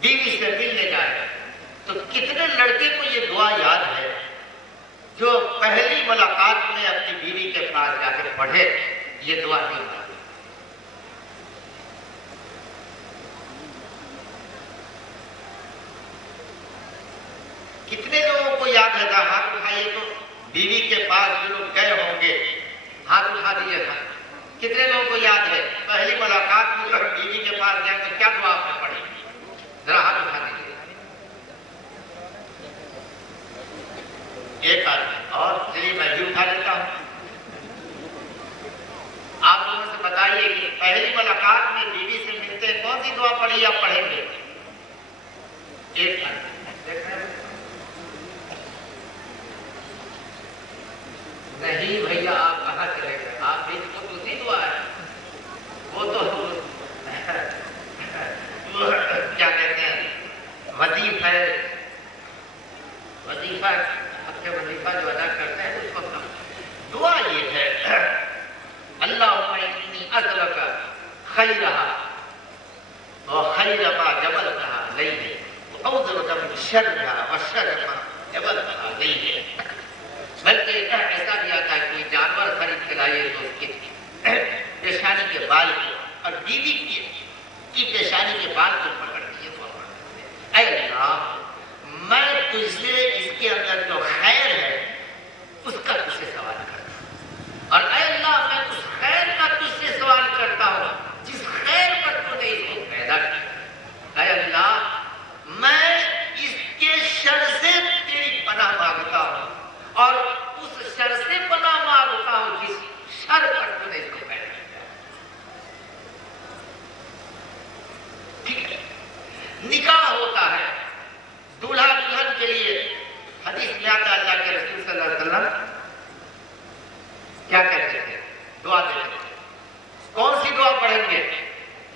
بیوی سے ملنے جائے تو کتنے لڑکے کو یہ دعا یاد ہے جو پہلی ملاقات میں اپنی بیوی کے پاس جا کے پڑھے یہ دعا نہیں مانگی؟ کتنے لوگوں کو یاد ہے؟ ہاتھ اٹھائیے تو بیوی کے پاس جو لوگ گئے ہوں گے ہاتھ اٹھا دیجیے گا. کتنے لوگوں کو یاد ہے پہلی ملاقات میں اگر بیوی کے پاس جائیں تو کیا دعا آپ نے پڑھی؟ ذرا ہاتھ اٹھا دیجیے. ایک آدمی اور چلیے میں بھی اٹھا لیتا ہوں. آپ لوگوں سے بتائیے کہ پہلی ملاقات میں بیوی سے ملتے کون سی دعا پڑھی آپ پڑھیں گے؟ ایک نہیں بھیا آپ کہاں چلے گئے؟ آپ بھی تو دوسری دعا ہے وہ تو کیا کہتے ہیں وظیفہ جو ادا کرتے ہیں اس کو دعا یہ ہے اللہم انی اسألک خیرہا وخیر ما جبلتہا علیہ واعوذ بک من شرہا وشر ما جبلتہا علیہ. بلکہ ایسا بھی آتا ہے کوئی جانور خرید کے لائے تو اس کی پیشانی کے بال کو اور بیوی کی پیشانی کے بال کو پکڑ دیے تو اے اللہ میں تجھ سے اس کے اندر جو خیر ہے اس کا تجھ سے سوال کرتا ہوں، اور اے اللہ میں اس خیر کا تجھ سے سوال کرتا ہوں جس خیر پر تو نے اس کو پیدا کیا. اے اللہ میں اس کے شر سے تیری پناہ مانگتا ہوں اور اس شر سے پناہ مانگتا ہوں جس شر پر تو نے اس کو پیدا کیا. ٹھیک ہے. نکاح ہوتا ہے دولہا دلہن کے لیے. حدیث میں آتا ہے اللہ کے رسول صلی اللہ علیہ وسلم کیا کہتے تھے؟ دعا دیتے تھے. کون سی دعا پڑھیں گے؟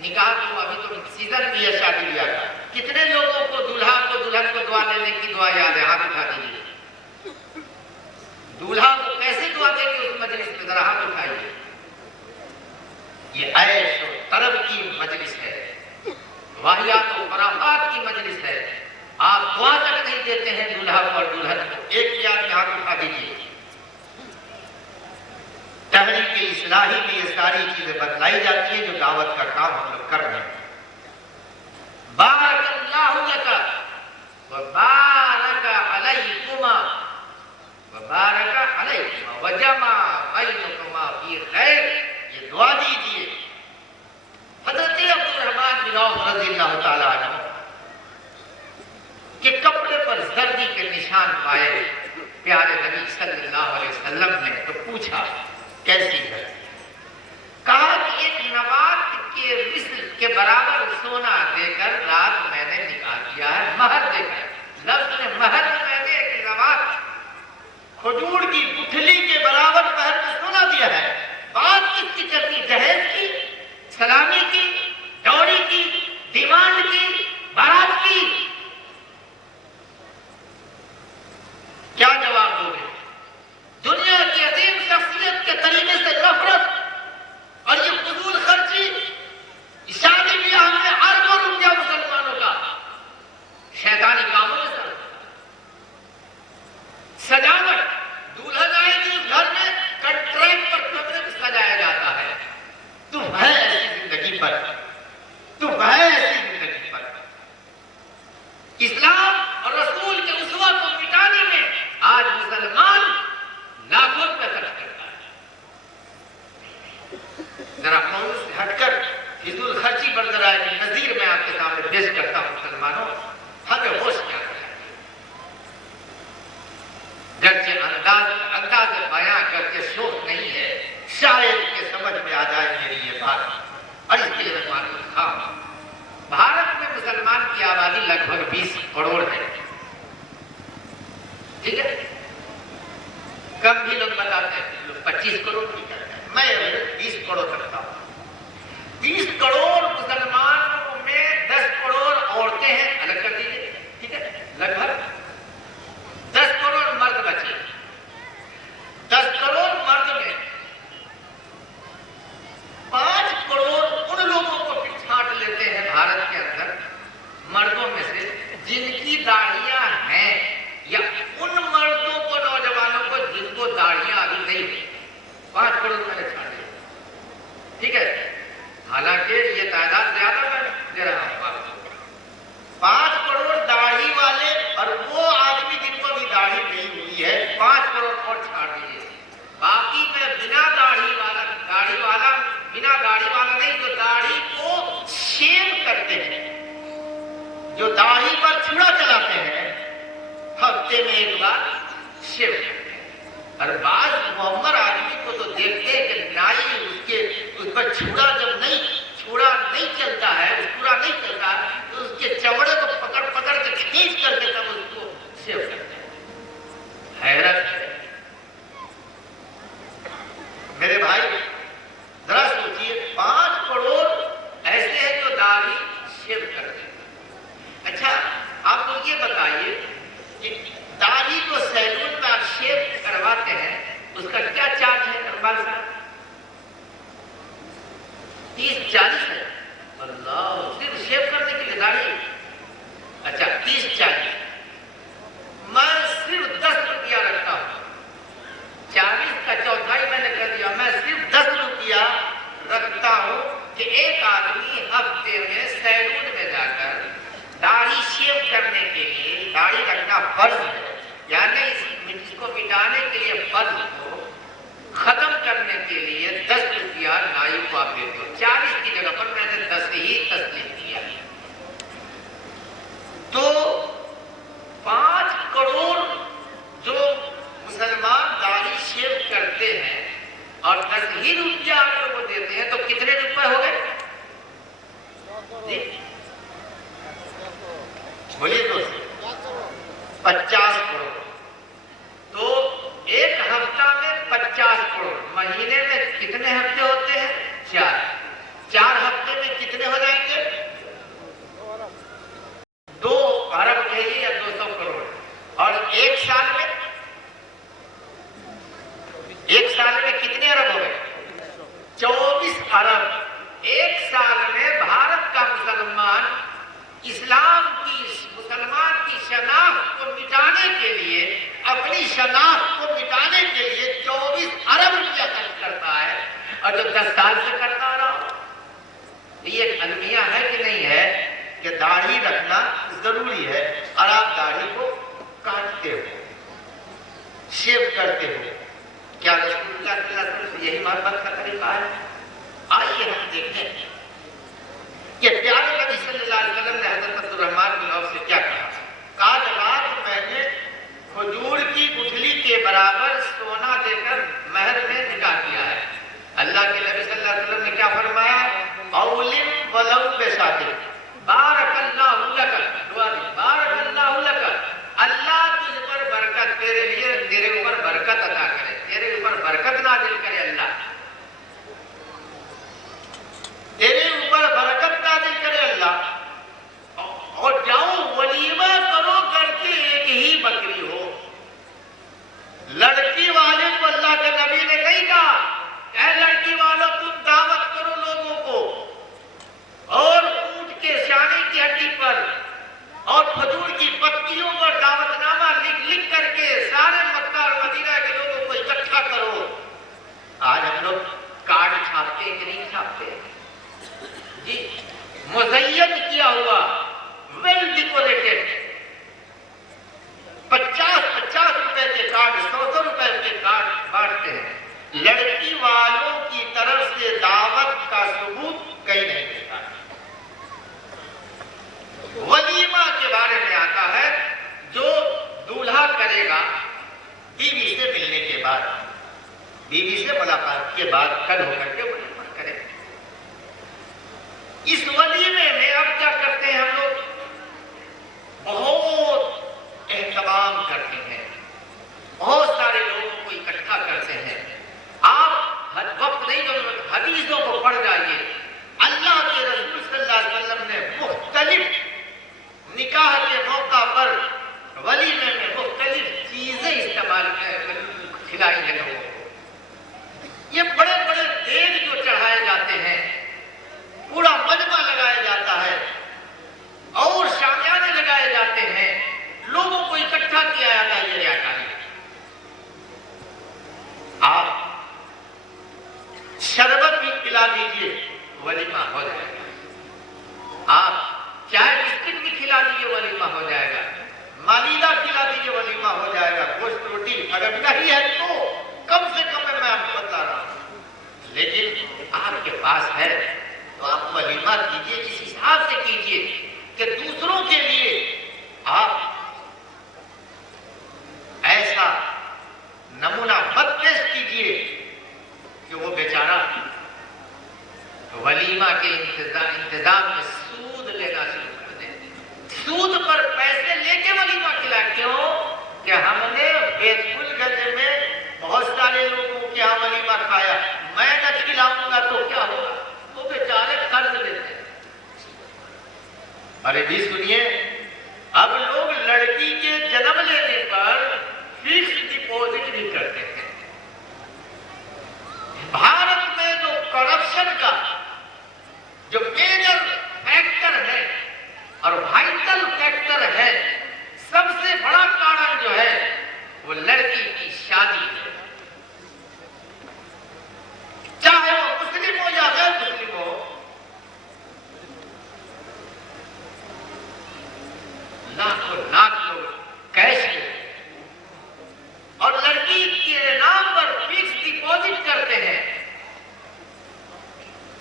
نکاح تو ابھی تو سیزن بھی ہے شادی بیاہ کا. کتنے لوگوں کو دولہا کو دلہن کو دعا دینے کی دعا یاد ہے؟ ہاتھ اٹھا دیجیے. دولہا کو کیسے دعا دیں گے اس مجلس میں؟ ذرا ہاتھ اٹھائیے. یہ عیش و طرب کی مجلس ہے، واہیات و خرافات کی مجلس ہے. آپ دعا تک نہیں دیتے ہیں دولہا کو اور دلہن کو. ایک بھی آدمی ہاتھ اٹھا دیجیے. تحریک اصلاحی میں یہ ساری چیزیں بتلائی جاتی ہیں جو دعوت کا کام ہم لوگ کر رہے ہیں. بارک اللہ لک وبارک علیکما وبارک علیکما وجمع بینکما فی خیر. یہ دعا دیجیے. حضرت عبد الرحمن بن عوف رضی اللہ تعالیٰ عنہ کہ کپڑے پر زردی کے نشان پائے پیارے نبی صلی اللہ علیہ وسلم نے تو پوچھا کیسی ہے؟ کہا کہ ایک نبات کے مثل کے برابر سونا دے کر رات میں نے نکاح کیا ہے. مہر دے کر لفظ میں مہر میں نے ایک نبات کھجور کی گٹھلی کے برابر مہر میں سونا دیا ہے. بات کس کی چلتی؟ جہیز کی، سلامی کی، ڈوری کی، ڈیمانڈ کی، بارات کی. کیا جواب دو گے؟ دنیا کی عظیم شخصیت کے طریقے سے نفرت اور یہ فضول خرچی. شادی بیاہ میں اربوں روپیہ مسلمانوں کا شیطانی کاموں میں سر. سجاوٹ دلہن آئے گی اس گھر میں کنٹریکٹ پر کمرے میں سجایا جاتا ہے. تم ہے ایسی زندگی پر، تم ہے ایسی زندگی پر. اسلام اور رسول کے اسوہ کو مٹانے میں آج مسلمان لاکھوں روپے خرچ کرتا ہے. ذرا قانون سے ہٹ کر فضول خرچی پر ذرا ایک نظیر میں آپ کے سامنے پیش کرتا ہوں. مسلمانوں ہمیں ہوش کیا کرنا ہے. گرچہ انداز بیاں گرچہ شوق نہیں ہے، شاید کہ سمجھ میں آ جائے میری یہ بات. اور اس کے لیے میں معلوم تھا بھارت میں مسلمان کی آبادی لگ بھگ 20 کروڑ ہے. ٹھیک ہے. کم بھی لوگ بتاتے ہیں 25 کروڑ بھی کہتے ہیں. میں 20 کروڑ رکھتا ہوں. 30 کروڑ مسلمانوں میں 10 کروڑ عورتیں ہیں. الگ کر دیجیے. ٹھیک ہے. لگ بھگ 10 کروڑ مرد بچے. 10 کروڑ مرد میں 5 کروڑ ان لوگوں کو پھر چھانٹ لیتے ہیں بھارت کے اندر مردوں میں چوڑا چلاتے ہیں، ہفتے میں ایک بار شیو کرتے ہیں۔ اور بعض معمر آدمی کو تو دیکھتے ہیں کہ نائی اس پر چھوڑا نہیں چلتا ہے، اس پورا نہیں چلتا ہے، تو اس کے چمڑے کو پکڑ کے کھینچ کر کے تب اس کو شیو کرتے ہیں۔ حیرت ہے میرے بھائی، ذرا سوچئے 5 کروڑ ایسے ہیں جو داڑھی شیو کرتے ہیں۔ اچھا آپ لوگ یہ بتائیے کہ داڑھی کو سیلون میں آپ شیو کرواتے ہیں، اس کا کیا چارج ہے اقبال صاحب؟ 30-40 ہے؟ اللہ، صرف شیو کرنے کے لیے داڑھی؟ اچھا 30-40، میں صرف 10 روپیہ رکھتا ہوں، 40 کا چوتھائی میں نے کر دیا، میں صرف 10 روپیہ رکھتا ہوں کہ ایک آدمی ہفتے میں سیلون میں جا کر داڑھی شیو کرنے کے لیے، داڑھی رکھنا فرض ہے، یعنی اس کو مٹانے کے لیے فرض کو ختم کرنے کے لیے 10 روپیہ نائی کو آپ دیتے ہو۔ 40 کی جگہ پر میں نے 10 ہی تسلیم کیا۔ تو 5 کروڑ جو مسلمان داڑھی شیو کرتے ہیں اور 10 ہی روپیہ اگر وہ دیتے ہیں تو کتنے روپے ہو گئے؟ بولیے دوست، 50 کروڑ۔ تو ایک ہفتہ میں 50 کروڑ، مہینے میں کتنے ہفتے ہوتے ہیں؟ 4 ہفتے میں کتنے ہو جائیں گے؟ 2 ارب کہیے یا 200 کروڑ۔ اور ایک سال میں کتنے ارب ہو گئے؟ 24 ارب۔ ایک سال میں بھارت کا مسلمان مسلمان کی شناخت کو مٹانے کے لیے، اپنی شناخت کو مٹانے کے لیے 24 ارب روپیہ خرچ کرتا ہے، اور جو 10 سال سے کرتا رہا ہو۔ یہ ایک المیہ ہے کہ نہیں ہے کہ داڑھی رکھنا ضروری ہے، اور آپ داڑھی کو کاٹتے ہو، شیو کرتے ہو۔ کیا رسول اللہ صلی اللہ علیہ وسلم سے یہی محبت کا طریقہ ہے؟ آئیے ہم دیکھیں کہ پیارے نبی صلی اللہ علیہ وسلم نے حضرت عبدالرحمن بن عوف سے کیا کہا؟ کہا جب میں نے کھجور کی گٹھلی کے برابر سونا دے کر مہر میں نکاح کیا ہے، اللہ کے نبی صلی اللہ علیہ وسلم نے کیا فرمایا؟ اولم ولو بشاطر، بارک اللہ لک، دعا دی، بارک اللہ لک، اللہ تجھ پر برکت، تیرے لیے تیرے اوپر برکت عطا کرے، تیرے اوپر برکت نازل کرے، اللہ تیرے اوپر برکت نازل کرے اللہ۔ اور جاؤ ولیمہ کرو، کرتے ایک ہی بکری ہو۔ لڑکی والے کو اللہ کے نبی نے نہیں کہا اے لڑکی والوں تم دعوت کرو لوگوں کو، اور اونٹ کے شانے کی ہڈی پر اور کھجور کی پتیوں پر دعوت نامہ لکھ کر کے سارے مکہ اور مدینہ کے لوگوں کو اکٹھا کرو۔ آج ہم لوگ کارڈ چھاپتے کہ نہیں چھاپتے؟ جی، مزین کیا ہوا، ویل ڈیکوریٹڈ، 50 روپے کے کارڈ، 100 روپے کے کارڈ بانٹتے ہیں۔ لڑکی والوں کی طرف سے دعوت کا ثبوت کہیں نہیں ملتا۔ ولیمہ کے بارے میں آتا ہے جو دولہا کرے گا بیوی سے ملنے کے بعد، بیوی سے ملاقات کے بعد کل ہو کر کے ولیمہ کرے۔ اس ولیمے میں اب کیا کرتے ہیں ہم لوگ؟ بہت اہتمام کرتے ہیں، بہت سارے لوگوں کو اکٹھا کرتے ہیں۔ آپ وقت نہیں دو، حدیثوں کو پڑھ جائیے۔ اللہ کے رسول صلی اللہ علیہ وسلم نے مختلف نکاح کے موقع پر ولیمے میں مختلف چیزیں استعمال کھلائی ہیں لوگوں کو۔ یہ بڑے بڑے دیگ جو چڑھائے جاتے ہیں، پورا مجمع لگائے جاتے یہ بھی سنیے، اب لوگ لڑکی کے جنم لینے پر فکس ڈپوزٹ بھی کرتے ہیں۔ بھارت میں جو کرپشن کا جو میجر فیکٹر ہے اور وائٹل فیکٹر ہے، سب سے بڑا کارن جو ہے وہ لڑکی کی شادی ہے، چاہے وہ مسلم ہو یا غیر مسلم ہو۔ لاکھوں لاکھ لوگ کیش میں اور لڑکی کے نام پر فکس ڈپوزٹ کرتے ہیں،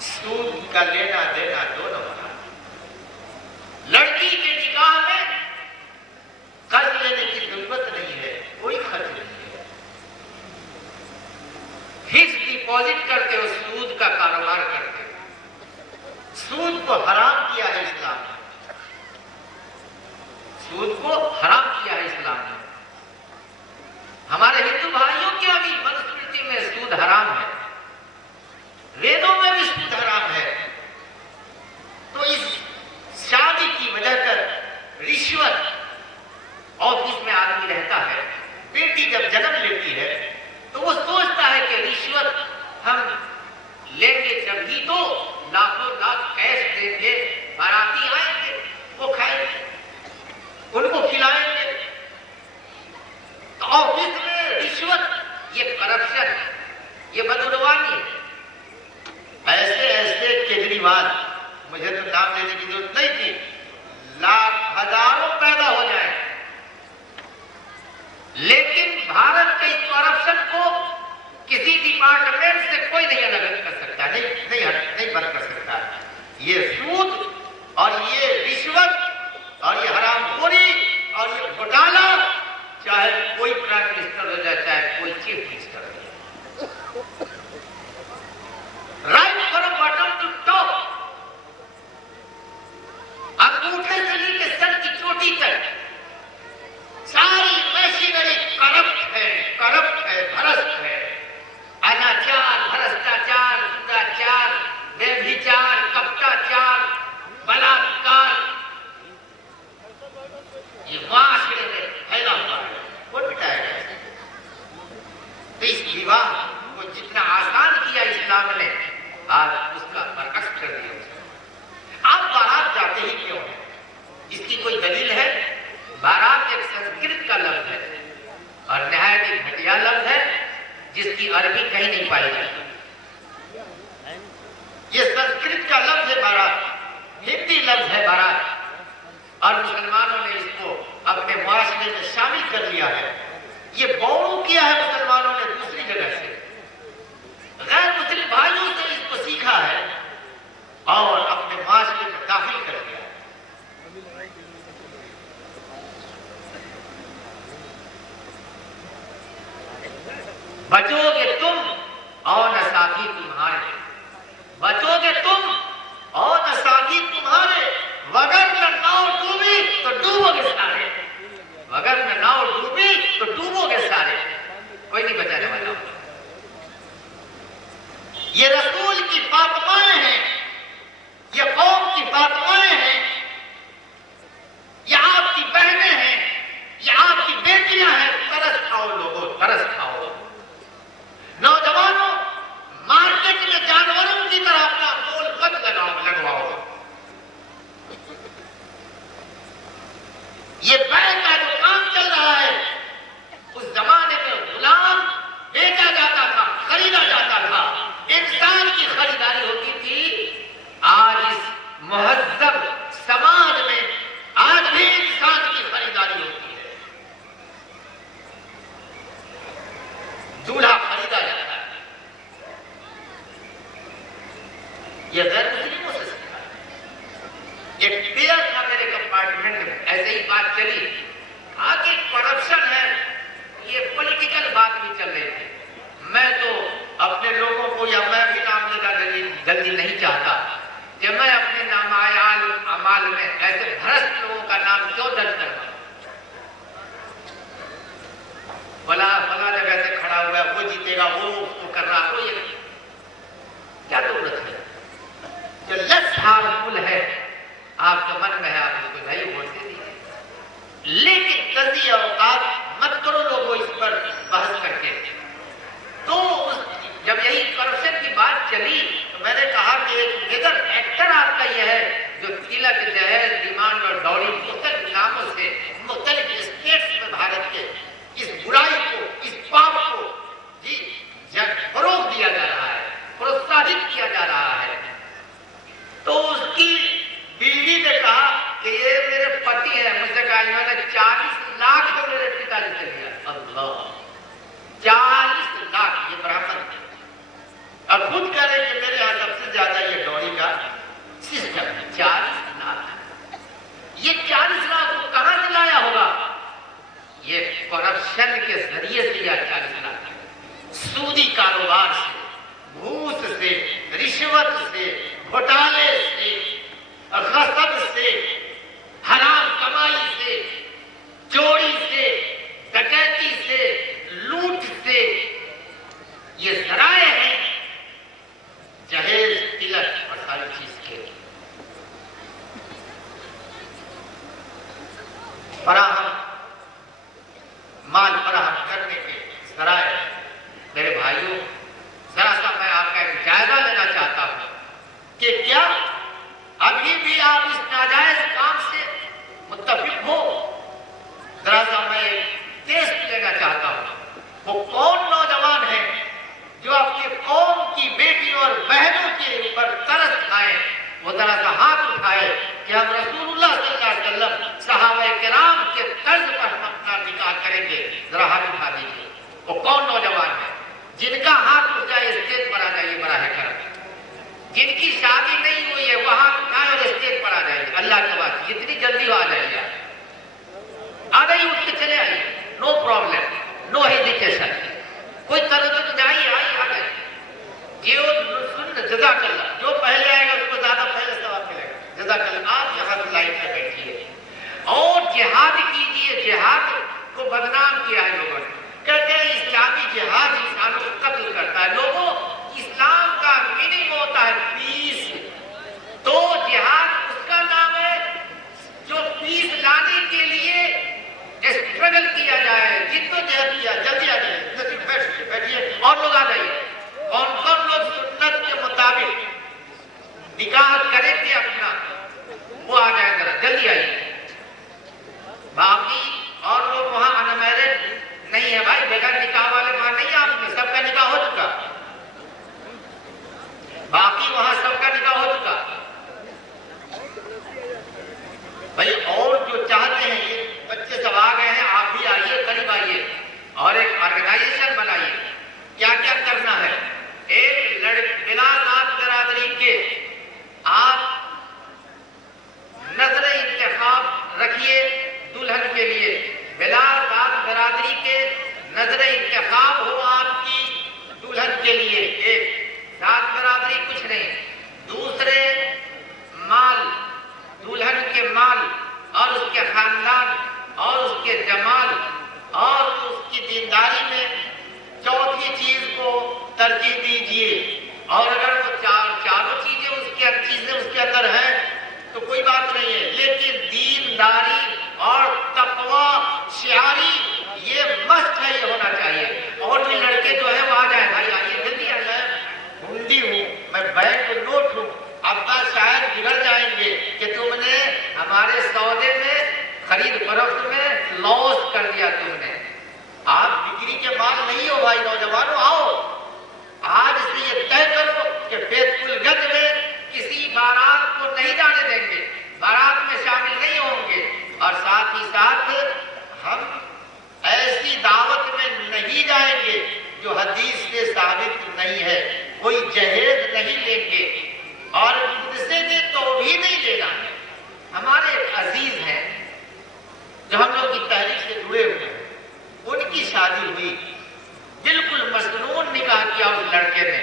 سود کا لینا دینا دونوں بنا۔ لڑکی کے نکاح میں قرض لینے کی ضرورت نہیں ہے، کوئی خرچ نہیں ہے، فکس ڈپوزٹ کرتے ہو، سود کا کاروبار کرتے ہو۔ سود کو حرام کیا ہے اسلام نے، سود کو حرام کیا ہے اسلام نے۔ ہمارے ہندو بھائیوں کی ابھی منسمرتی میں سود حرام ہے، ویدوں میں بھی سود حرام ہے۔ تو اس شادی کی وجہ کر رشوت، آفس میں آدمی رہتا ہے، بیٹی جب جنم لیتی ہے تو وہ سوچتا ہے کہ رشوت ہم لیں گے جب ہی تو لاکھوں لاکھ کیش دیں گے، باراتی آئیں گے، وہ کھائیں گے، ان کو کھلائیں گے۔ تو آفس میں رشوت، یہ کرپشن ہے، یہ بدعنوانی ہے۔ ایسے ایسے کیجریوال، مجھے تو نام لینے کی ضرورت نہیں تھی، لاکھ ہزاروں پیدا ہو جائیں، لیکن بھارت کے اس کرپشن کو کسی ڈپارٹمنٹ سے کوئی نہیں الگ کر سکتا، نہیں بند کر سکتا۔ یہ سود اور یہ رشوت اور یہ حرام خوری اور یہ گھوٹالہ، چاہے کوئی پرائم منسٹر ہو جائے، چاہے کوئی چیف منسٹر ہو جائے، right from bottom to top, انگوٹھے سے لے کے سر کی چوٹی تک ساری مشینری کرپٹ ہے، بھرست ہے۔ اناچار، بھرشٹاچار، دوداچار، ویبھچار، کپٹاچار، بلاکار، یہ معاشرے میں پھیلا ہوا ہے، وہ مٹایا جائے۔ تو اس وواہ کو جتنا آسان کیا اسلام نے، آج اس کا برعکس کر دیا۔ آپ بارات جاتے ہی کیوں ہیں؟ اس کی کوئی دلیل ہے؟ بارات ایک سنسکرت کا لفظ ہے اور نہایت ہی گھٹیا لفظ ہے، جس کی عربی کہیں نہیں پائی جاتی۔ یہ سنسکرت کا لفظ ہے بارات، ہندی لفظ ہے بارات، اور مسلمانوں نے اس کو اپنے معاشرے میں شامل کر لیا ہے۔ یہ بورو کیا ہے مسلمانوں نے دوسری جگہ سے، غیر مسلم بھائیوں سے اس کو سیکھا ہے اور اپنے معاشرے میں داخل کر دیا ہے۔ بچو گے تم اور نہ ساتھی تمہارے، بچو گے تم اور نہ ساتھی تمہارے، وگر نہ ناؤ ڈوبی تو ڈوبو گے سارے، وگر نہ ناؤ ڈوبی تو ڈوبو گے سارے، کوئی نہیں بچانے والا۔ یہ رسول کی فاطمائیں ہیں، یہ قوم کی فاطمائیں ہیں، یہ آپ کی بہنیں ہیں، یہ آپ کی بیٹیاں ہیں۔ ترس کھاؤ لوگوں، ترس کھاؤ۔ نوجوانوں، مارکیٹ میں جانوروں کی طرح اپنا مول مت لگواؤ۔ یہ بیع کا جو کام چل رہا ہے، اس زمانے میں غلام بیچا جاتا تھا، خریدا جاتا تھا، انسان کی خریداری ہوتی تھی۔ آج اس مہذب سماج میں آج بھی انسان کی خریداری ہوتی ہے، دولہا خریدا جاتا ہے۔ یہ غیر مسلموں سے سیکھا ہے۔ ایک پیئر تھا میرے کمپارٹمنٹ میں، ایسے ہی بات چلی، آگے کرپشن ہے، یہ پولیٹیکل بات بھی چل رہی تھی۔ میں تو اپنے لوگوں کو، یا میں بھی نام لینا جلدی نہیں چاہتا کہ میں اپنے نامۂ اعمال میں ایسے بھرشٹ لوگوں کا نام کیوں درج کرواؤں؟ فلاں جگہ سے کھڑا ہوا ہے، وہ جیتے گا، وہ اس کو کر رہا، وہ یہ کیا ضرورت ہے؟ جو لیس ہارمفل ہے آپ کے من میں ہے، آپ اس کو 40 لیا. اللہ 40 لاکھ یہ برہمن تھے اور خود کہہ رہے کہ میرے یہاں سب سے زیادہ یہ ڈوری کا سسٹم ہے. 40 لاکھ. یہ 40 لاکھ کو کہاں سے لایا ہوگا؟ یہ کرپشن کے ذریعے سے یا 40 لاکھ سودی کاروبار سے, گھوس سے, رشوت سے, گھوٹالے سے, غصب سے, حرام کمائی سے, چوری سے, ڈکیتی سے, لوٹ سے. یہ ذرائع ہیں جہیز, تلک اور ساری چیز کے فراہم, مال فراہم کرنے کے ذرائع. میرے بھائیوں, ذرا سا میں آپ کا ایک جائزہ لینا چاہتا ہوں کہ کیا ابھی بھی آپ اس ناجائز کام سے متفق ہو؟ ذرا سا میں ایک ٹیسٹ لینا چاہتا ہوں. وہ کون نوجوان ہیں جو اپنی قوم کی بیٹیوں اور بہنوں کے اوپر ترس کھائیں؟ وہ ذرا سا ہاتھ اٹھائے کہ ہم رسول اللہ صلی اللہ علیہ وسلم صحابہ کرام کے طرز پر ہم اپنا نکاح کریں گے. ذرا ہاتھ اٹھا دیجیے. وہ کون نوجوان ہے جن کا ہاتھ اٹھ جائے اسٹیج پر آ جائیے براہ کرم. جن کی شادی نہیں ہوئی ہے وہ ہاتھ اٹھائے اور اسٹیج پر آ جائیے. اللہ کے بعد جتنی جلدی ہو آ جائیے. آ جائیے, اٹھ کے چلے آئیے. نو پرابلم, نو ہیزیٹیشن, کوئی تردد نہیں. آ جائیے. جزاک اللہ. جو پہلے آئے گا اس کو زیادہ پہلے ثواب ملے گا. جزاک اللہ. آپ یہاں سے لائن پہ بیٹھیے اور جہاد کیجیے. جہاد کو بدنام کیا ہے لوگوں نے. کہتے ہیں اسلامی جہاد انسانوں کو قتل کرتا ہے. لوگوں, اسلام کا میننگ ہوتا ہے پیس. تو جہاد اس کا نام ہے جو پیس لانے کے لیے اسٹرگل کیا جائے, جدوجہد کیا. جلدی آ جائے, بیٹھیے اور لوگ آ جائیے. کون کون لوگ سنت کے مطابق نکاح کریں گے اپنا وہ آ جائے. ذرا جلدی آئیے. باقی اور لوگ وہاں انمیرڈ نہیں ہے بھائی, بغیر نکاح والے وہاں نہیں. آپ میں سب کا نکاح ہو چکا, باقی وہاں سب کا نکاح ہو چکا بھائی. اور جو چاہتے ہیں, یہ بچے سب آ گئے ہیں, آپ بھی آئیے, قریب آئیے اور ایک آرگنائزیشن بنائیے. کیا کیا کرنا ہے؟ ایک بلا ذات برادری کے آپ نظر انتخاب رکھیے دلہن کے لیے. بلا ذات برادری کے نظر انتخاب ہو آپ کی دلہن کے لیے. ایک ذات برادری کچھ نہیں. دوسرے مال, دلہن کے مال اور اس کے خاندان اور اس کے جمال اور اس کی دینداری میں چوتھی چیز کو ترجیح دیجیے. اور اگر وہ چاروں چیزیں اس کے اندر ہیں تو کوئی بات نہیں ہے, لیکن دینداری اور تقوی شعاری یہ مست ہے, یہ ہونا چاہیے. اور بھی لڑکے جو ہیں وہ آ جائیں. بھائی آئیے, جلدی آ جائیں. ہنڈی ہوں میں, بینک نوٹ ہوں. ابا شاید بگڑ جائیں گے کہ تم نے ہمارے سودے میں, خرید فروخت میں لاس کر دیا تم نے. آپ بکری کے مال نہیں ہو بھائی. نوجوانوں آؤ, آج سے یہ طے کرو کہ بیت الگد میں کسی بارات کو نہیں جانے دیں گے, بارات میں شامل نہیں ہوں گے. اور ساتھ ہی ساتھ ہم ایسی دعوت میں نہیں جائیں گے جو حدیث سے ثابت نہیں ہے. کوئی جہیز نہیں لیں گے اور مدرسے نے تو بھی نہیں لینا ہے. ہمارے ایک عزیز ہیں جو ہم لوگ کی تحریک سے جڑے ہوئے ہیں, ان کی شادی ہوئی, بالکل مسنون نکاح کیا اس لڑکے نے,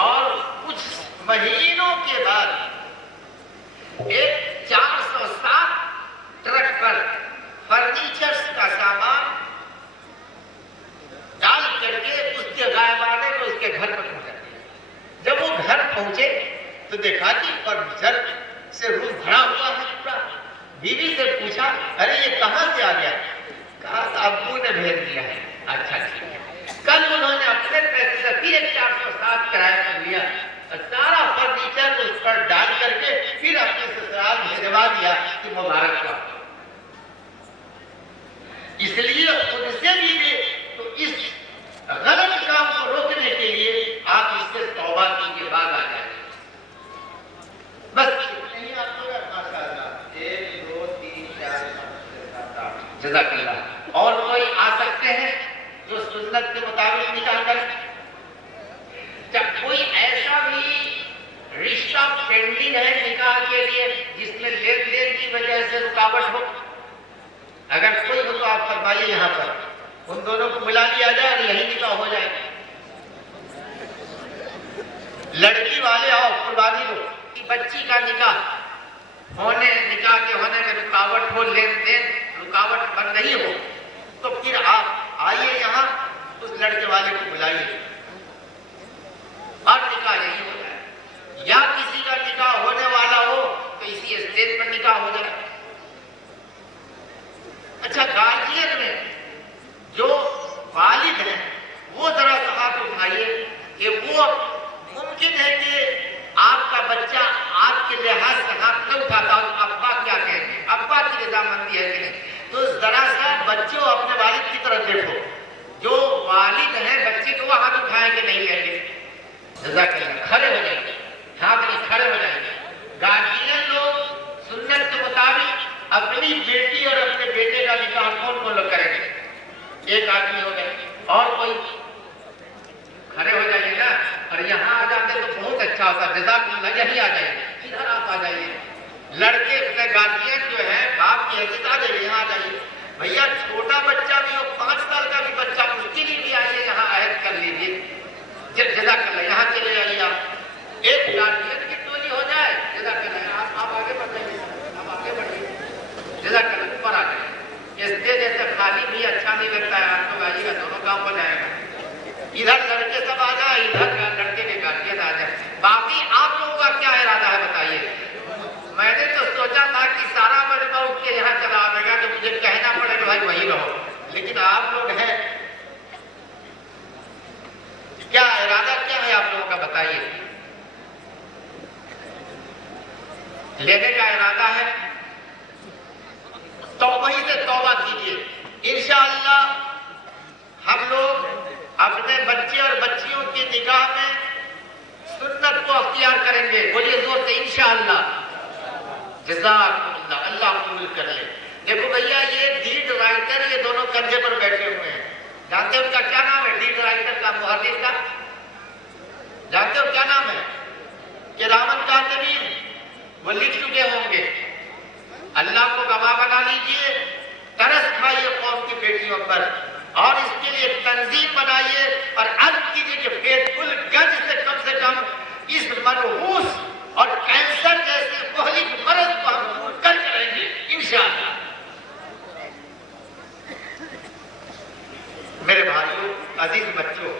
اور کچھ مہینوں کے بعد ایک 407 ٹرک پر فرنیچر کا سامان ڈال کر کے اس کے غائبانے میں اس کے گھر پر پہنچا دیا. جب وہ گھر پہنچے تو دیکھا کہ فرنیچر سے روح بھرا ہوا ہے پورا. بیوی سے پوچھا, ارے یہ کہاں سے آ گیا؟ کہا ابو نے بھیج دیا ہے. اچھا ٹھیک ہے. کل انہوں نے اپنے پیسے سے پھر ایک 407 کرایہ پر لیا, سارا فرنیچر اس پر ڈال کر کے پھر اپنے سسرال بھیجوا دیا کہ مبارک ہوا. اس لیے ان سے بھی تو اس غلط کام کو روکنے کے لیے آپ اس سے توبہ کیجیے, بعد آ جائیں. بس نہیں آپ کو ماشاء اللہ 1 2 3 4 5 6 7 8 جزاک اللہ. اور کوئی آ سکتے ہیں جو سنت کے مطابق نکاح کریں؟ جب کوئی ایسا بھی رشتہ پینڈنگ ہے نکاح کے لیے جس میں لین دین کی وجہ سے رکاوٹ ہو، اگر کوئی ہو تو آپ فرمائیے یہاں پر ان دونوں کو ملا لیا جائے اور یہی نکاح ہو جائے. لڑکی والے آؤ قربانی ہو کہ بچی کا نکاح کے ہونے میں رکاوٹ ہو، لین دین رکاوٹ بن رہی ہو، تو پھر آپ آئیے یہاں اس لڑکے والے کو بلائیے اور نکاح یہی ہو جائے. یا کسی کا نکاح ہونے والا ہو تو اسی اسٹیج پر نکاح ہو جائے. اچھا، گارجین میں جو والد ہیں وہ ذرا سا ہاتھ اٹھائیے کہ وہ ممکن ہے کہ آپ کا بچہ آپ کے لحاظ سے ہاتھ نہ اٹھاتا ہو، ابا کیا کہیں گے، ابا کی رضامندی ہے کہ نہیں. تو ذرا سا بچوں اپنے والد کی طرف دیکھو، جو والد ہیں بچے کو وہ ہاتھ اٹھائیں کہ نہیں کہیں گے. جزاک اللہ. کھڑے ہو جائیں گے، ہاتھ نہیں کھڑے ہو جائیں گے. گارجین لوگ سنت کے مطابق اپنی بیٹی اور اپنے بیٹے کا نکاح کون لوگ کریں گے؟ ایک آدمی ہو گئے. اور کوئی کھڑے ہو جائیے نا، اور یہاں آ جاتے تو بہت اچھا ہوتا. جزاک اللہ. یہی آ جائیے، ادھر آپ آ جائیے. لڑکے گارجین جو ہے باپ کی حیثیت آ جائیے، یہاں آ جائیے. بھیا چھوٹا بچہ بھی ہو، 5 سال کا بھی بچہ اس کے لیے بھی آئیے، یہاں عہد کر لیجیے. جزاک اللہ. یہاں چلے جائیے آپ. ایک گارجین کی ٹولی ہو جائے. جزاک اللہ. آپ آگے بڑھ جائیے، آپ آگے بڑھیے. جزاک اللہ. اوپر آ جائیں. اسٹیج جیسے خالی بھی اچھا نہیں لگتا ہے، آپ لوگ آئیے گا دونوں کام ہو جائے گا. ادھر لڑکے سب آ جائیں، ادھر لڑکے کے گارجین آ جائیں. باقی آپ لوگوں کا کیا ارادہ ہے بتائیے. میں نے تو سوچا تھا کہ سارا مجمع اٹھ کے یہاں چلا آئے گا تو مجھے کہنا پڑے گا بھائی وہی رہو، لیکن آپ لوگ ہیں، کیا ارادہ کیا ہے آپ لوگوں کا بتائیے. لینے کا ارادہ ہے تو وہیں سے توبہ کیجیے. انشاءاللہ ہم لوگ اپنے بچے اور بچیوں کی نگاہ میں سنت کو اختیار کریں گے. بولیے زور سے انشاءاللہ. جزاک اللہ. اللہ قبول کر لے. دیکھو بھیا یہ لیڈ رائٹر یہ دونوں کندھے پر بیٹھے ہوئے ہیں. جانتے ہو ان کا کیا نام ہے؟ لیڈ رائٹر کا، محرر کا جانتے ہو کیا نام ہے؟ کرامن کاتبین. وہ لکھ چکے ہوں گے. اللہ کو گواہ بنا لیجئے، ترس کھائیے قوم کی بیٹیوں پر، اور اس کے لیے تنظیم بنائیے اور عزم کیجئے کہ بیت الگنج سے کم اس منحوس اور کینسر جیسے مہلک مرض کو ہم دور کر کریں گے انشاءاللہ. میرے بھائیوں، عزیز بچوں،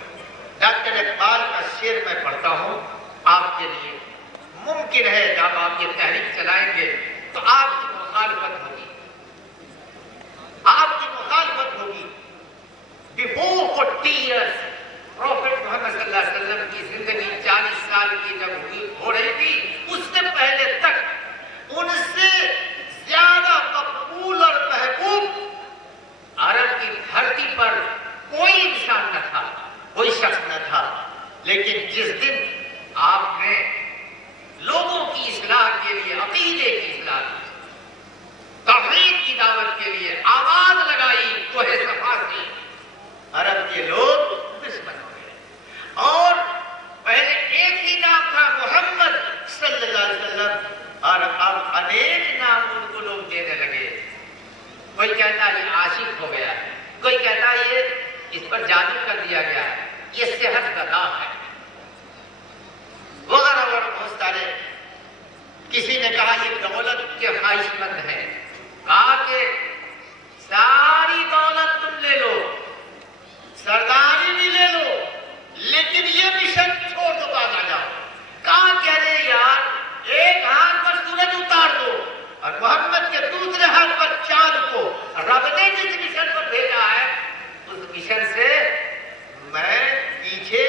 ڈاکٹر اقبال کا شعر میں پڑھتا ہوں آپ کے لیے. ممکن ہے جب آپ یہ تحریک چلائیں گے تو آپ کی مخالفت ہوگی، آپ کی مخالفت ہوگی. Before 40 years پروفیٹ محمد صلی اللہ علیہ وسلم کی زندگی 40 سال کی جب ہو رہی تھی، اس سے پہلے تک ان سے زیادہ مقبول اور محبوب عرب کی دھرتی پر کوئی انسان نہ تھا، کوئی شخص نہ تھا. لیکن جس دن آپ نے لوگوں کی اصلاح کے لیے، عقیدے کی اصلاح کی، توحید کی دعوت کے لیے آواز لگائی کوہ صفا سے، عرب کے لوگ دشمن ہو گئے. اور پہلے ایک ہی نام تھا محمد صلی اللہ علیہ وسلم، اور اب انیک نام ان کو لوگ دینے لگے. کوئی کہتا ہے یہ عاشق ہو گیا ہے، کوئی کہتا ہے یہ اس پر جادو کر دیا گیا ہے، یہ صحت کا نام ہے، وغیرہ وغیرہ بہت سارے. کسی نے کہا یہ دولت کے خواہش مند ہے، کہا کہ ساری دولت تم لے لو، سرداری بھی لے لو، لیکن یہ مشن چھوڑ دو، باز آ جاؤ. کہاں کہہ رہے یار ایک ہاتھ پر سورج اتار دو اور محمد کے دوسرے ہاتھ پر چاند کو. رب نے جس مشن پر بھیجا ہے اس مشن سے میں پیچھے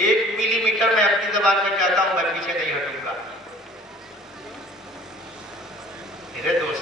1 ملی میٹر میں اپنی زبان میں کہتا ہوں میں پیچھے نہیں ہٹوں گا. میرے دوست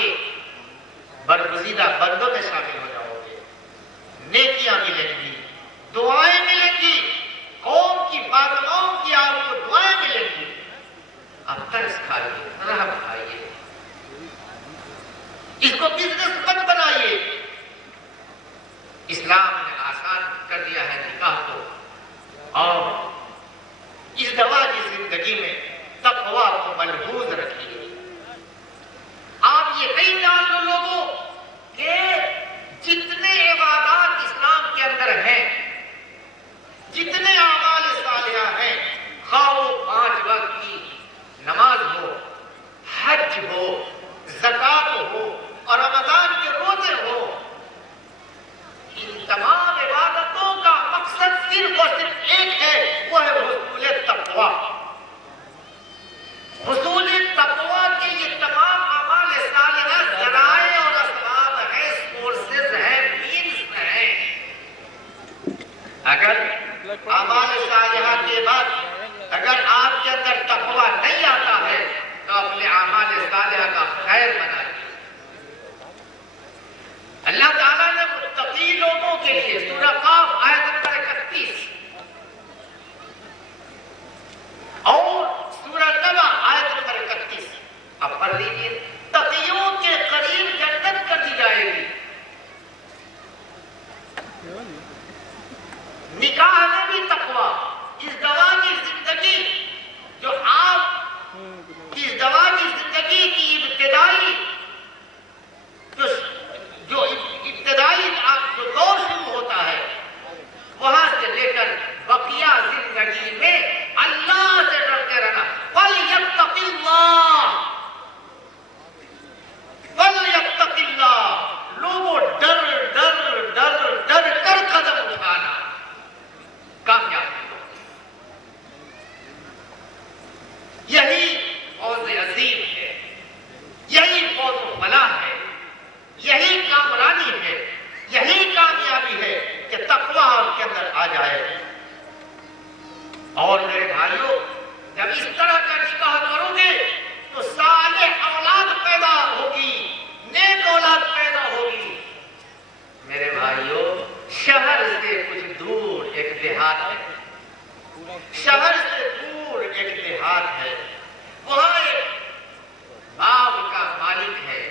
کے برگزیدہ بندوں میں شامل ہو جاؤ گے، نیکیاں ملیں گی، دعائیں ملیں گی، قوم کی فاطماؤں کی آپ کو دعائیں ملیں گی۔ آپ ترس کھائیے، رحم کھائیے، اس کو بزنس مت بنائیے۔ اسلام نے آسان کر دیا ہے نکاح کو، اور اس دوا کی زندگی میں تقویٰ کو ملحوظ رکھیے۔ آپ یہ نہیں جان لو لوگوں کہ جتنے عبادات اسلام کے اندر ہیں، جتنے اعمال صالحہ ہیں، خواہ وہ 5 وقت کی نماز ہو، حج ہو، زکوٰۃ ہو اور رمضان کے روزے ہو، ان تمام عبادتوں کا مقصد صرف اور صرف ایک ہے، وہ ہے حصول تقویٰ۔ حصول تقویٰ کے یہ تمام اعمال صالحہ ذرائع اور اسباب ہیں، سورسز ہیں، مینز ہیں۔ اگر اعمال صالحہ کے بعد اگر آپ کے اندر تقویٰ نہیں آتا ہے تو اپنے اعمال صالحہ کا خیر بنائیے۔ اللہ تعالیٰ نے متقی لوگوں کے لیے سورہ قاف آیت نمبر 31 اور سورہ نبع آیت نمبر 31 اب پڑھ لیجیے، تقیوں کے قریب جنت کر دی جائے گی۔ نکاح میں بھی تقویٰ، اس دوا کی زندگی جو آپ اس دوا کی زندگی کی ابتدائی جو ابتدائی جو دور شروع ہوتا ہے، وہاں سے لے کر بقیہ زندگی میں اللہ سے ڈرتے رہنا۔ فَلْيَتَّقِ اللَّهَ فَلْيَتَّقِ اللَّهَ، لوگوں ڈر ڈر ڈر ڈر کر قدم اٹھانا، کامیاب ہو۔ یہی فوز عظیم ہے، یہی فوز و فلاح ہے، یہی کامرانی ہے، یہی کامیابی ہے کہ تقویٰ آپ کے اندر آ جائے۔ اور میرے بھائیوں، جب اس طرح کا نکاح کرو گے تو صالح اولاد پیدا ہوگی، نیک اولاد پیدا ہوگی۔ میرے بھائیوں، شہر سے کچھ دور ایک دیہات ہے، شہر سے دور ایک دیہات ہے، وہاں ایک باغ کا مالک ہے،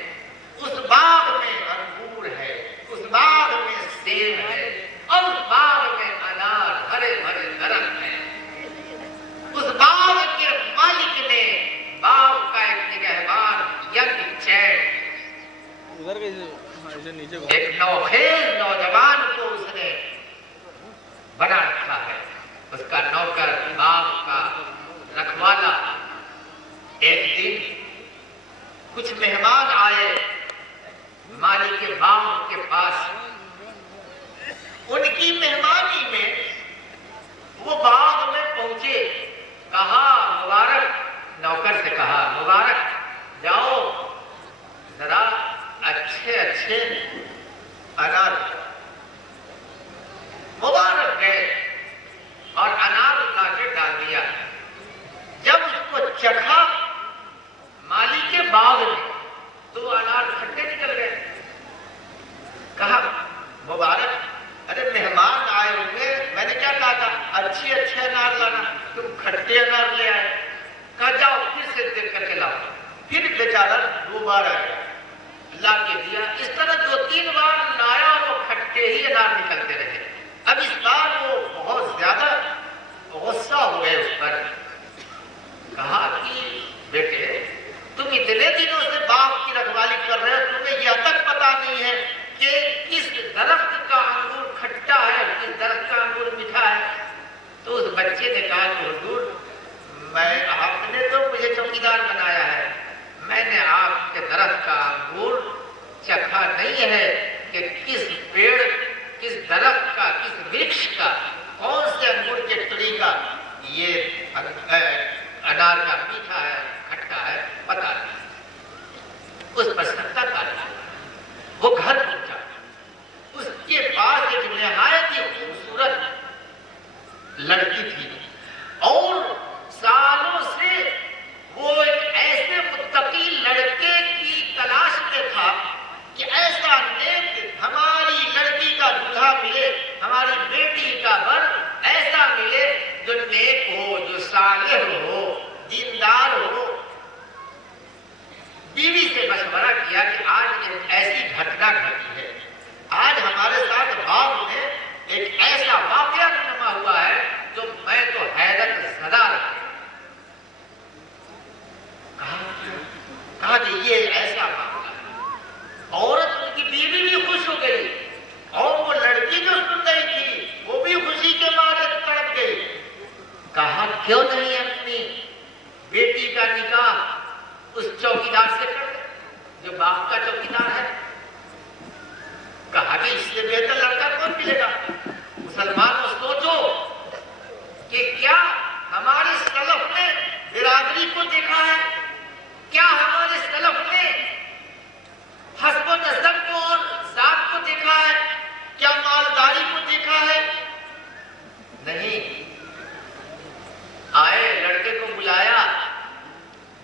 اس باغ میں انگور ہے، اس باغ میں سیب ہے، اور اس باغ میں انار، ہرے بھرے درخت ہیں۔ اس باغ کے مالک نے باغ کا ایک نگہبان ینگ چیٹ، ایک نوخیز نوجوان کو اس نے بنا رکھا ہے، اس کا نوکر، باغ کا رکھوالا۔ ایک دن کچھ مہمان آئے مالک باغ کے پاس، ان کی مہمانی میں وہ باغ میں پہنچے، کہا مبارک، نوکر سے کہا مبارک جاؤ ذرا اچھے اچھے انار۔ مبارک گئے اور انار لا کے ڈال دیا۔ جب اس کو چکھا مالی کے باغ میں تو انار کھٹے نکل گئے۔ کہا مبارک، ارے مہمان آئے ہوئے، میں نے کیا کہا تھا اچھے اچھے انار لانا، تم کھٹے انار لے آئے۔ کہا جاؤ پھر سے دیکھ کر کے لاؤ۔ پھر بیچارہ 2 بار آیا، لا کے دیا۔ اس طرح 2-3 بار لایا اور وہ کھٹے ہی انار نکلتے رہے۔ اب اس بار وہ بہت زیادہ غصہ ہو گئے اس پر۔ کہا کہ بیٹے تم اتنے دنوں سے باغ کی رکھوالی کر رہے ہو، تمہیں یہ تک پتا نہیں ہے کہ کس درخت کا انگور کھٹا ہے، کس درخت کا انگور میٹھا ہے؟ تو اس بچے نے کہا کہ حضور، آپ نے تو مجھے چوکیدار بنایا ہے، میں نے آپ کے درخت کا انگور چکھا نہیں ہے کہ کس پیڑ، کس درخت کا، کس ورکش کا، کون سے انگور کے ٹری کا یہ انار کا میٹھا ہے کھٹا ہے، پتا نہیں۔ اس پر سکتا کاٹا، وہ گھر پہنچا، اس کے پاس ایک نہایت ہی خوبصورت لڑکی تھی، اور سالوں سے وہ ایک ایسے متقی لڑکے کی تلاش میں ایک ایسی گھٹنا گھٹی ہے، آج ہمارے ساتھ باغ میں ایک ایسا واقعہ رونما ہوا ہے جو میں تو حیرت زدہ رہا۔ کہا کہ یہ ایسا معاملہ ہے، عورت ان کی بیوی بھی خوش ہو گئی اور وہ لڑکی جو سن رہی تھی وہ بھی خوشی کے مارے تڑپ گئی۔ کہا کیوں نہیں اپنی بیٹی کا نکاح اس چوکیدار سے کر دے جو باپ کا چوکیدار ہے؟ کہا کہ اس سے بہتر لڑکا کون ملے گا؟ مسلمانوں سوچو کہ کیا ہمارے سلف نے برادری کو دیکھا ہے؟ کیا ہمارے سلف نے حسب و نسب کو اور ذات کو دیکھا ہے؟ کیا مالداری کو دیکھا ہے؟ نہیں۔ آئے لڑکے کو بلایا،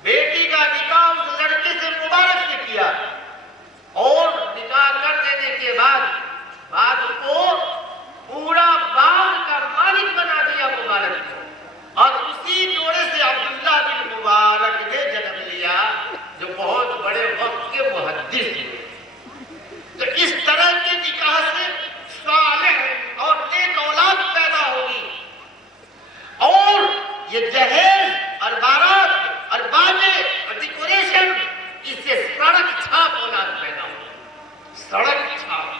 بیٹی کا نکاح اس لڑکے سے مبارک سے کیا اور نکاح کر دینے کے بعد کو پورا باغ کا مالک بنا دیا مبارک کو، اور اسی جوڑے سے عبداللہ بن مبارک نے جنم لیا جو بہت بڑے وقت کے محدث ہوئے۔ تو اس طرح کے نکاح سے صالح اور نیک اولاد پیدا ہوگی، اور یہ جہیز اور بارات اور باجے اور ڈیکوریشن، اس سے سڑک چھاپ اولاد پیدا ہوگی، سڑک چھاپ۔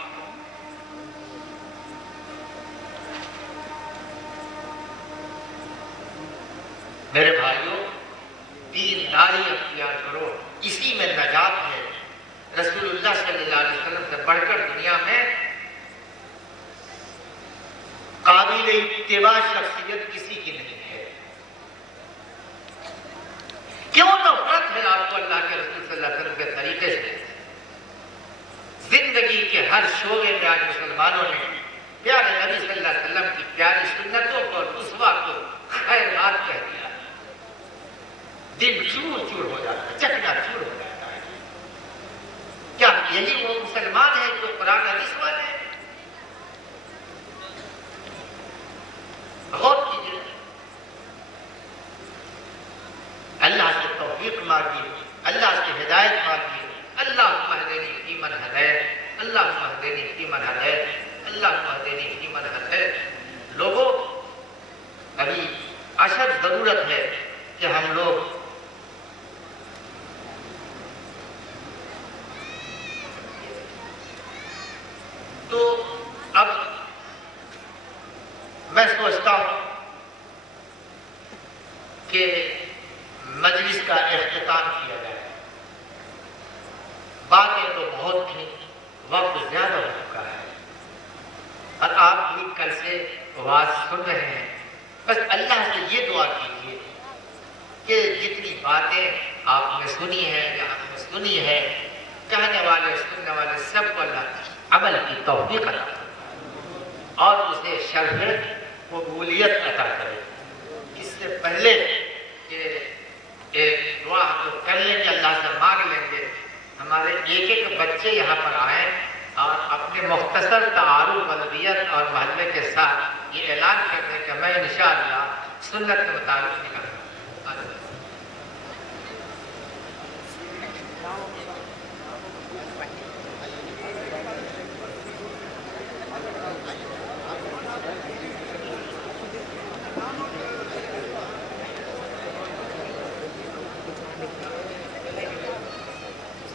میرے بھائیوں، دینداری اختیار کرو، اسی میں نجات ہے۔ رسول اللہ صلی اللہ علیہ وسلم سے بڑھ کر دنیا میں قابل اتباع شخصیت کسی کی نہیں ہے۔ کیوں نفرت ہے آپ کو اللہ کے رسول صلی اللہ علیہ وسلم کے طریقے سے؟ زندگی کے ہر شعبے میں آج مسلمانوں نے پیارے نبی صلی اللہ علیہ وسلم کی پیاری سنتوں کو اور اسوہ کو خیر بات کہہ دیا، دل چور چور ہو جاتا ہے، چکنا چور ہو جاتا ہے۔ کیا یہی وہ مسلمان ہیں جو قرآن حدیث والے ہیں؟ غور کیجیے، اللہ سے توفیق مانگیے، اللہ سے ہدایت مانگیے۔ اللہم اہدنی فیمن ہدیت، اللہم اہدنی فیمن ہدیت، اللہم اہدنی فیمن ہدیت۔ لوگوں، ابھی اشد ضرورت ہے کہ ہم لوگ تو اب میں سوچتا ہوں کہ مجلس کا اختتام کیا جائے۔ باتیں تو بہت تھیں، وقت زیادہ ہو چکا ہے، اور آپ بھی کل سے آواز سن رہے ہیں۔ بس اللہ سے یہ دعا کیجیے کہ جتنی باتیں آپ نے سنی ہیں یا ہم نے سنی ہے، کہنے والے سننے والے سب کو اللہ عمل کی توفیق عطا کرے اور اسے شرف قبولیت عطا کرے۔ اس سے پہلے کہ ایک دعا ہم کر لیں گے، اللہ سے مانگ لیں گے، ہمارے ایک ایک بچے یہاں پر آئیں اور اپنے مختصر تعارف بلدیت اور محلے کے ساتھ یہ اعلان کر دیں کہ میں انشاءاللہ سنت کے مطابق نکلوں گا۔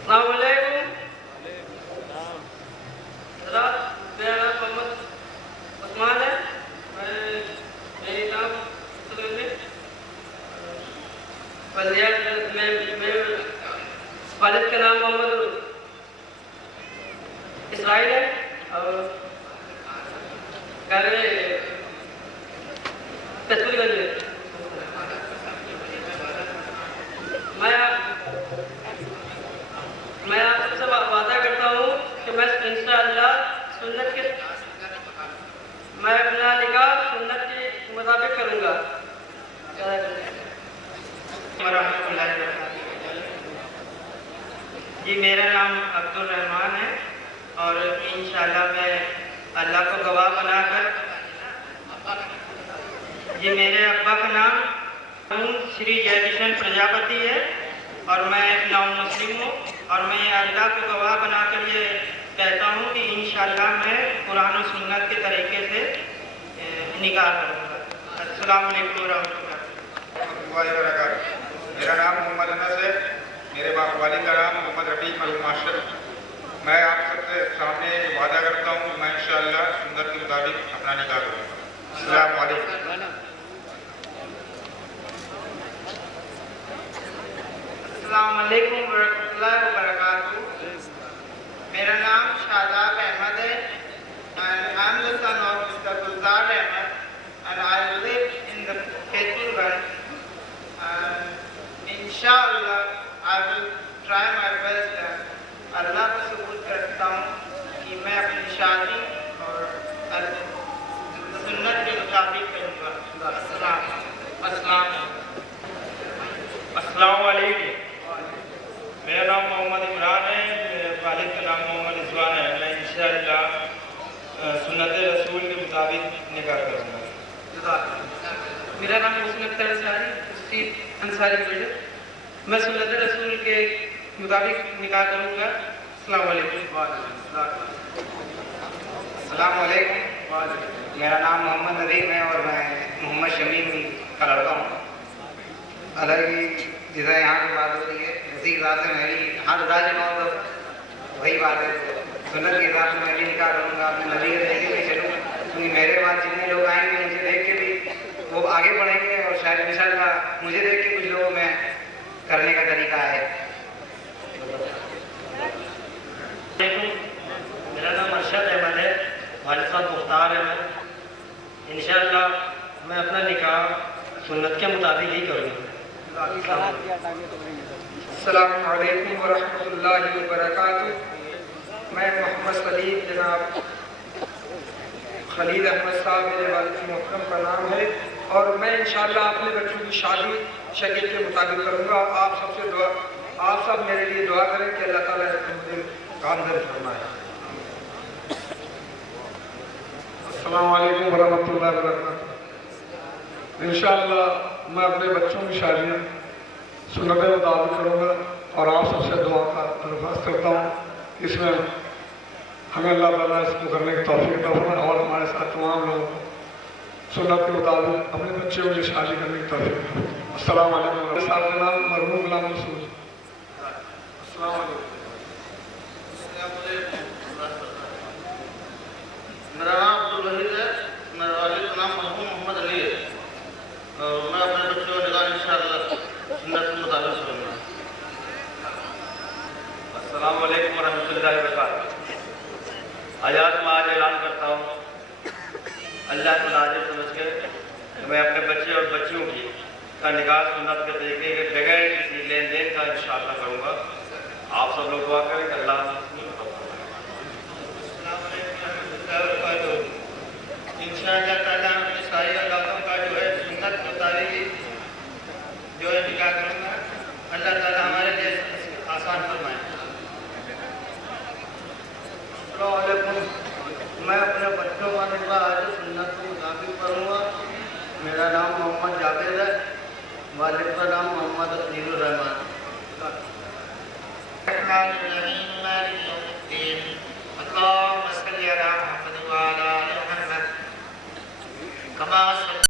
السلام علیکم حضرات، میرا نام محمد عثمان ہے، میرے نام والد کا نام محمد اسرائیل ہے اور گھر تشکیل گنج ہے۔ میں آپ سب سے وعدہ کرتا ہوں کہ میں انشاءاللہ سنت کے میں اپنا نکاح سنت کے مطابق کروں گا۔ جی میرا نام عبدالرحمان ہے اور انشاءاللہ میں اللہ کو گواہ بنا کر جی میرے ابا کا نام شری جے کشن پرجاپتی ہے اور میں نام مسلم ہوں، اور میں اللہ کو گواہ بنا کر یہ کہتا ہوں کہ انشاءاللہ میں قرآن و سنت کے طریقے سے نکاح کروں گا۔ السلام علیکم ورحمۃ اللہ وبرکاتہ۔ میرا نام محمد انس ہے، میرے باپ والد کا نام محمد رفیق مرحوم ماسٹر۔ میں آپ سب سے سامنے وعدہ کرتا ہوں کہ میں انشاءاللہ سنت کے مطابق اپنا نکاح کروں گا۔ السلام علیکم۔ السلام علیکم ورحمۃ اللہ وبرکاتہ۔ میرا نام شاداب احمد ہے and I am the son of Mr. Gulzar Ahmed and I live in the Keturganj, and inshallah I will try my best and اللہ کا ثبوت کرتا ہوں کہ میں اپنی شادی اور سنت کے مطابق کروں گا۔ السلام علیکم۔ میرا نام محمد عمران ہے، میرے والد کا نام محمد رضوان ہے۔ میں انشاءاللہ سنت رسول کے مطابق نکاح کروں گا۔ میرا نام محسن اختر انصاری، اسٹریٹ انصاری بلڈر۔ میں سنت رسول کے مطابق نکاح کروں گا۔ السلام علیکم۔ السلام علیکم۔ میرا نام محمد ندیم ہے اور میں محمد شمیم کا لڑکا ہوں۔ حالانکہ جیسا یہاں کی بات ہو رہی ہے اسی حساب سے میں بھی ہر راج نہ ہو تو وہی بات ہے، سنت کے حساب سے میں بھی نکاح کروں گا، اپنے نبی کے طریقے پہ چلوں گا، کیونکہ میرے بعد جتنے لوگ آئیں گے مجھے دیکھ کے بھی وہ آگے بڑھیں گے، اور شاید انشاءاللہ مجھے دیکھ کے کچھ لوگوں میں کرنے کا طریقہ ہے۔ میرا نام ارشد احمد ہے، والد صاحب مختار احمد۔ انشاءاللہ میں اپنا نکاح سنت کے مطابق ہی کروں گا۔ السلام علیکم ورحمۃ اللہ وبرکاتہ۔ میں محمد خلیل جناب خلیل احمد صاحب میرے والد محترم کا نام ہے، اور میں انشاءاللہ اپنے بچوں کی شادی شریعت کے مطابق کروں گا۔ آپ سب میرے لیے دعا کریں کہ اللہ تعالیٰ مجھے کامزد فرمائے۔ السلام علیکم ورحمۃ اللہ وبرکاتہ۔ انشاءاللہ میں اپنے بچوں کی شادیاں سنت کے مطابق کروں گا، اور آپ سب سے دعا کا درخواست کرتا ہوں اس میں ہمیں اللہ تعالیٰ اس کو کرنے کی توفیق عطا فرمائے، اور ہمارے ساتھ تمام لوگوں کو سنت کے مطابق اپنے بچوں کی شادی کرنے کی توفیق عطا فرمائے۔ السلام علیکم۔ میرے صاحب کا نام مرحوم غلام منصور۔ السلام علیکم۔ میرا نام عبدالوحید ہے، میرے والد کا نام مرحوم محمد علی ہے، اور میں اپنے بچوں کا نکاح انشاءاللہ سنت کے مطابق کروں گا۔ السلام علیکم ورحمۃ اللہ وبرکاتہ۔ میں آج اعلان کرتا ہوں اللہ کو ناظر سمجھ کے کہ میں اپنے بچے اور بچیوں کی کا نکاح سنت کے طریقے کے بغیر کسی لین دین کا انشاءاللہ کروں گا۔ آپ سب لوگ دعا کریں کہ اللہ انشاءاللہ تعالیٰ اپنے ساری علاقوں کا جو ہے سنت کے مطابق جو ہے نکاح کروں گا۔ اللہ تعالیٰ ہمارے لیے آسان فرمائے۔ السلام علیکم۔ میں اپنے بچوں کا نکاح آج سنت کے مطابق کروں گا۔ میرا نام محمد جاوید ہے، والد کا نام محمد عبد الرحمان۔ اللهم صل على محمد وعلى آل محمد كما صليت